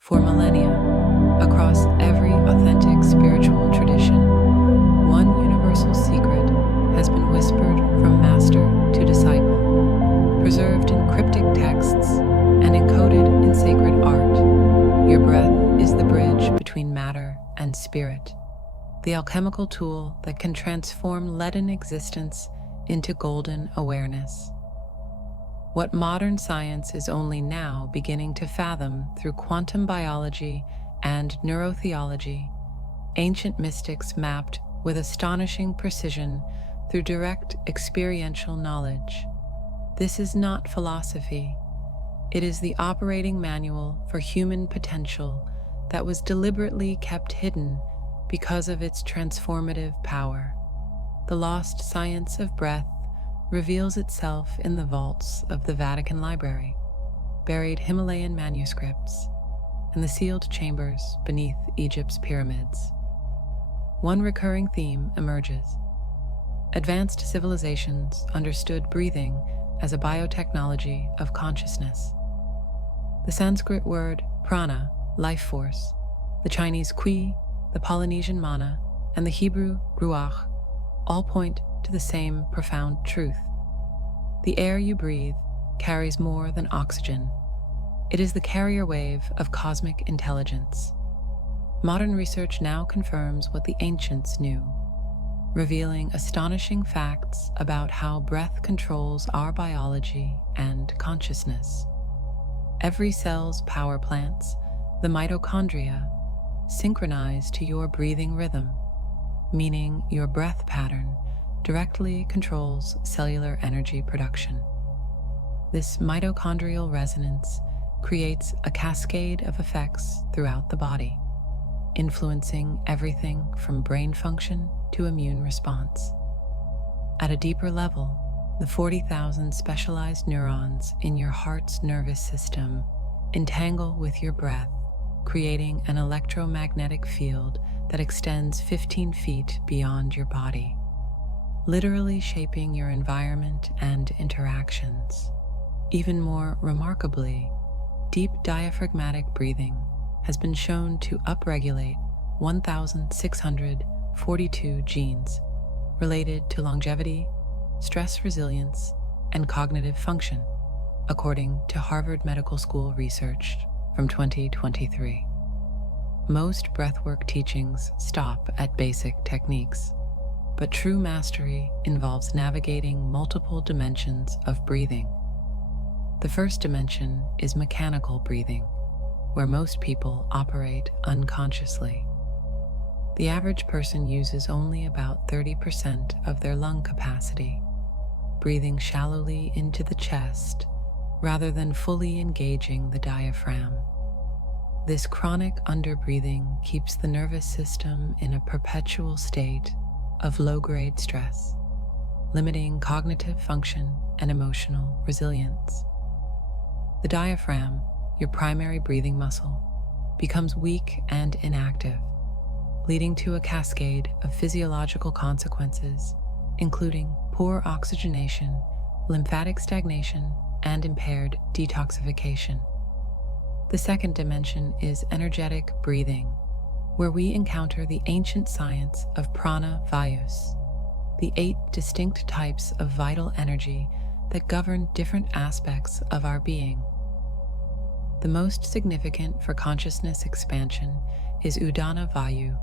For millennia, across every authentic spiritual tradition, one universal secret has been whispered from master to disciple, preserved in cryptic texts and encoded in sacred art. Your breath is the bridge between matter and spirit, the alchemical tool that can transform leaden existence into golden awareness. What modern science is only now beginning to fathom through quantum biology and neurotheology, ancient mystics mapped with astonishing precision through direct experiential knowledge. This is not philosophy. It is the operating manual for human potential that was deliberately kept hidden because of its transformative power. The lost science of breath reveals itself in the vaults of the Vatican Library, buried Himalayan manuscripts, and the sealed chambers beneath Egypt's pyramids. One recurring theme emerges. Advanced civilizations understood breathing as a biotechnology of consciousness. The Sanskrit word prana, life force, the Chinese qi, the Polynesian mana, and the Hebrew ruach all point to the same profound truth. The air you breathe carries more than oxygen. It is the carrier wave of cosmic intelligence. Modern research now confirms what the ancients knew, revealing astonishing facts about how breath controls our biology and consciousness. Every cell's power plants, the mitochondria, synchronize to your breathing rhythm, meaning your breath pattern directly controls cellular energy production. This mitochondrial resonance creates a cascade of effects throughout the body, influencing everything from brain function to immune response. At a deeper level, the 40,000 specialized neurons in your heart's nervous system entangle with your breath, creating an electromagnetic field that extends 15 feet beyond your body, literally shaping your environment and interactions. Even more remarkably, deep diaphragmatic breathing has been shown to upregulate 1,642 genes related to longevity, stress resilience, and cognitive function, according to Harvard Medical School research from 2023. Most breathwork teachings stop at basic techniques, but true mastery involves navigating multiple dimensions of breathing. The first dimension is mechanical breathing, where most people operate unconsciously. The average person uses only about 30% of their lung capacity, breathing shallowly into the chest rather than fully engaging the diaphragm. This chronic underbreathing keeps the nervous system in a perpetual state of low-grade stress, limiting cognitive function and emotional resilience. The diaphragm, your primary breathing muscle, becomes weak and inactive, leading to a cascade of physiological consequences, including poor oxygenation, lymphatic stagnation, and impaired detoxification. The second dimension is energetic breathing, where we encounter the ancient science of prana vayus, the 8 distinct types of vital energy that govern different aspects of our being. The most significant for consciousness expansion is udana vayu,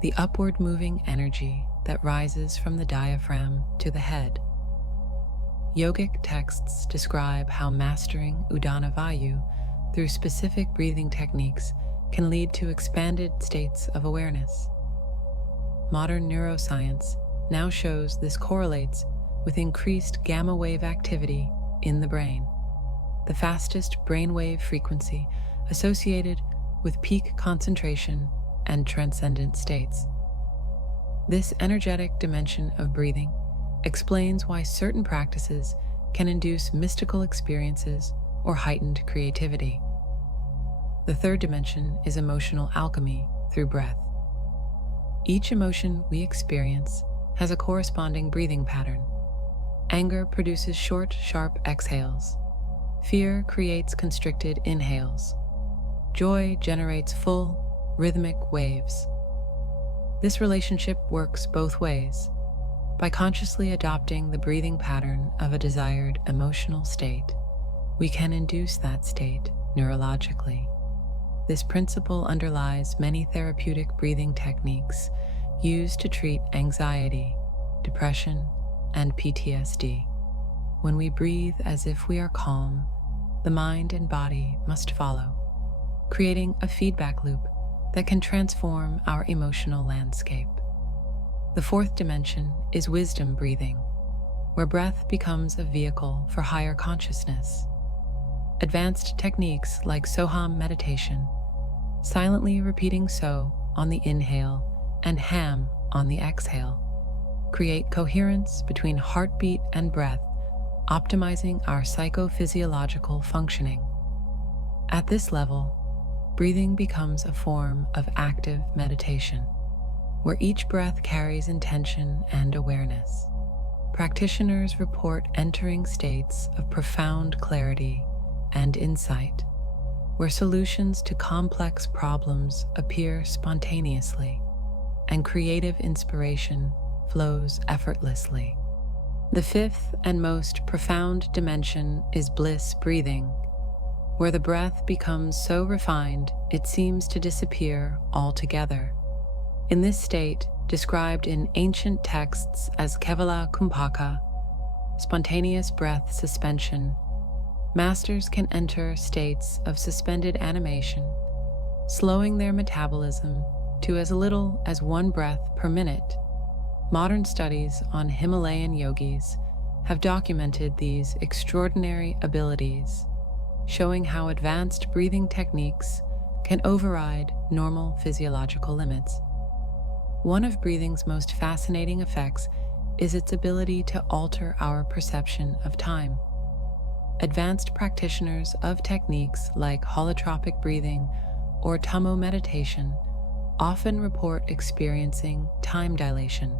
the upward moving energy that rises from the diaphragm to the head. Yogic texts describe how mastering udana vayu through specific breathing techniques can lead to expanded states of awareness. Modern neuroscience now shows this correlates with increased gamma wave activity in the brain, the fastest brainwave frequency associated with peak concentration and transcendent states. This energetic dimension of breathing explains why certain practices can induce mystical experiences or heightened creativity. The third dimension is emotional alchemy through breath. Each emotion we experience has a corresponding breathing pattern. Anger produces short, sharp exhales. Fear creates constricted inhales. joy generates full, rhythmic waves. This relationship works both ways. By consciously adopting the breathing pattern of a desired emotional state, we can induce that state neurologically. This principle underlies many therapeutic breathing techniques used to treat anxiety, depression, and PTSD. When we breathe as if we are calm, the mind and body must follow, creating a feedback loop that can transform our emotional landscape. The fourth dimension is wisdom breathing, where breath becomes a vehicle for higher consciousness. Advanced techniques like Soham meditation, silently repeating So on the inhale and Ham on the exhale, create coherence between heartbeat and breath, optimizing our psychophysiological functioning. At this level, breathing becomes a form of active meditation, where each breath carries intention and awareness. Practitioners report entering states of profound clarity and insight, where solutions to complex problems appear spontaneously and creative inspiration flows effortlessly. The fifth and most profound dimension is bliss breathing, where the breath becomes so refined it seems to disappear altogether. In this state, described in ancient texts as Kevala Kumpaka, spontaneous breath suspension, masters can enter states of suspended animation, slowing their metabolism to as little as 1 breath per minute. Modern studies on Himalayan yogis have documented these extraordinary abilities, showing how advanced breathing techniques can override normal physiological limits. One of breathing's most fascinating effects is its ability to alter our perception of time. Advanced practitioners of techniques like holotropic breathing or Tummo meditation often report experiencing time dilation,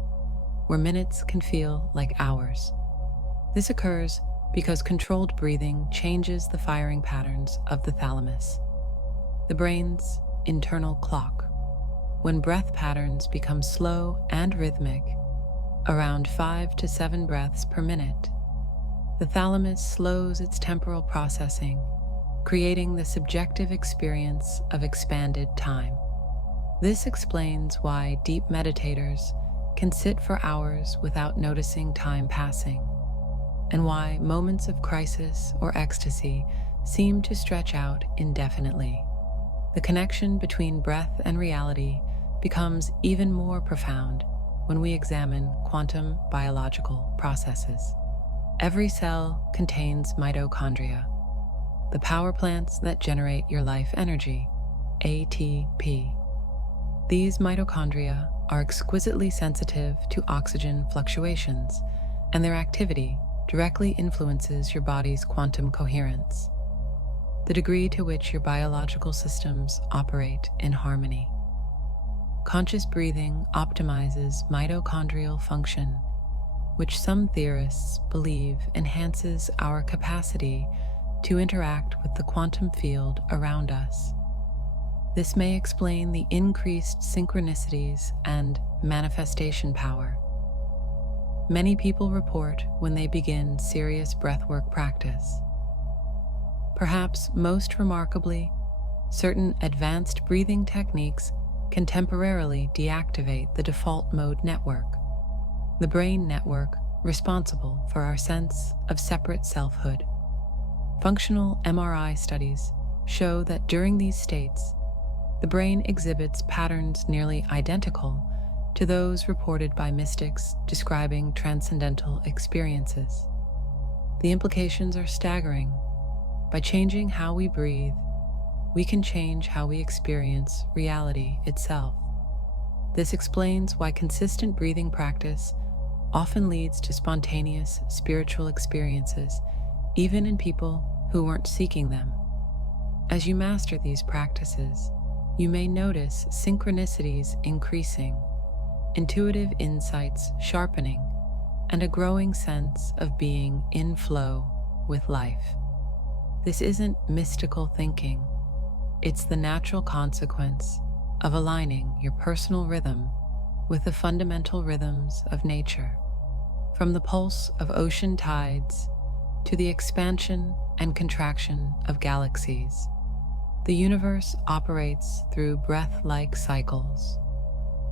where minutes can feel like hours. This occurs because controlled breathing changes the firing patterns of the thalamus, the brain's internal clock. When breath patterns become slow and rhythmic, around 5 to 7 breaths per minute, the thalamus slows its temporal processing, creating the subjective experience of expanded time. This explains why deep meditators can sit for hours without noticing time passing, and why moments of crisis or ecstasy seem to stretch out indefinitely. The connection between breath and reality becomes even more profound when we examine quantum biological processes. Every cell contains mitochondria, the power plants that generate your life energy, ATP. These mitochondria are exquisitely sensitive to oxygen fluctuations, and their activity directly influences your body's quantum coherence, the degree to which your biological systems operate in harmony. Conscious breathing optimizes mitochondrial function, which some theorists believe enhances our capacity to interact with the quantum field around us. This may explain the increased synchronicities and manifestation power many people report when they begin serious breathwork practice. Perhaps most remarkably, certain advanced breathing techniques can temporarily deactivate the default mode network, the brain network responsible for our sense of separate selfhood. Functional MRI studies show that during these states, the brain exhibits patterns nearly identical to those reported by mystics describing transcendental experiences. The implications are staggering. By changing how we breathe, we can change how we experience reality itself. This explains why consistent breathing practice often leads to spontaneous spiritual experiences, even in people who weren't seeking them. As you master these practices, you may notice synchronicities increasing, intuitive insights sharpening, and a growing sense of being in flow with life. This isn't mystical thinking. It's the natural consequence of aligning your personal rhythm with the fundamental rhythms of nature, from the pulse of ocean tides to the expansion and contraction of galaxies. The universe operates through breath-like cycles.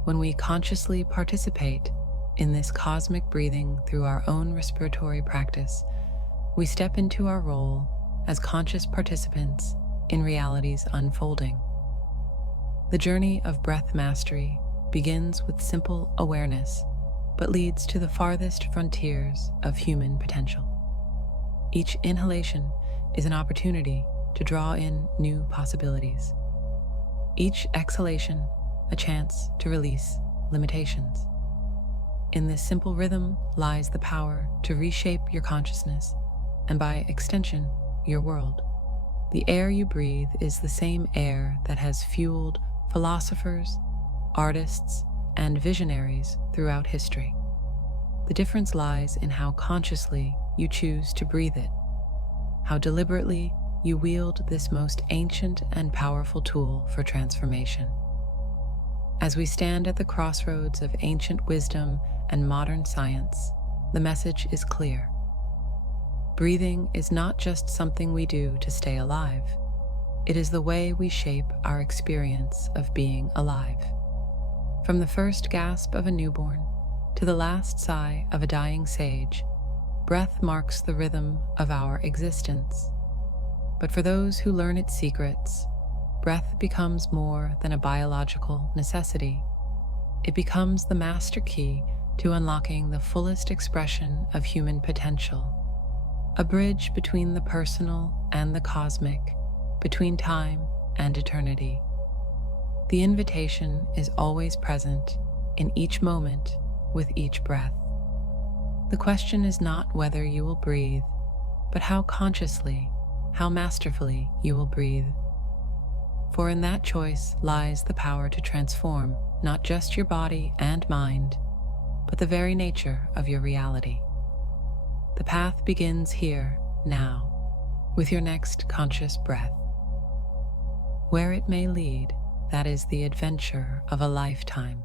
When we consciously participate in this cosmic breathing through our own respiratory practice, we step into our role as conscious participants in reality's unfolding. The journey of breath mastery begins with simple awareness, but leads to the farthest frontiers of human potential. Each inhalation is an opportunity to draw in new possibilities. Each exhalation, a chance to release limitations. In this simple rhythm lies the power to reshape your consciousness and, by extension, your world. The air you breathe is the same air that has fueled philosophers, artists, and visionaries throughout history. The difference lies in how consciously you choose to breathe it, how deliberately you wield this most ancient and powerful tool for transformation. As we stand at the crossroads of ancient wisdom and modern science, the message is clear. Breathing is not just something we do to stay alive. It is the way we shape our experience of being alive. From the first gasp of a newborn to the last sigh of a dying sage, breath marks the rhythm of our existence. But for those who learn its secrets, breath becomes more than a biological necessity. It becomes the master key to unlocking the fullest expression of human potential, a bridge between the personal and the cosmic, between time and eternity. The invitation is always present in each moment with each breath. The question is not whether you will breathe, but how consciously, how masterfully you will breathe. For in that choice lies the power to transform not just your body and mind, but the very nature of your reality. The path begins here, now, with your next conscious breath. Where it may lead, that is the adventure of a lifetime.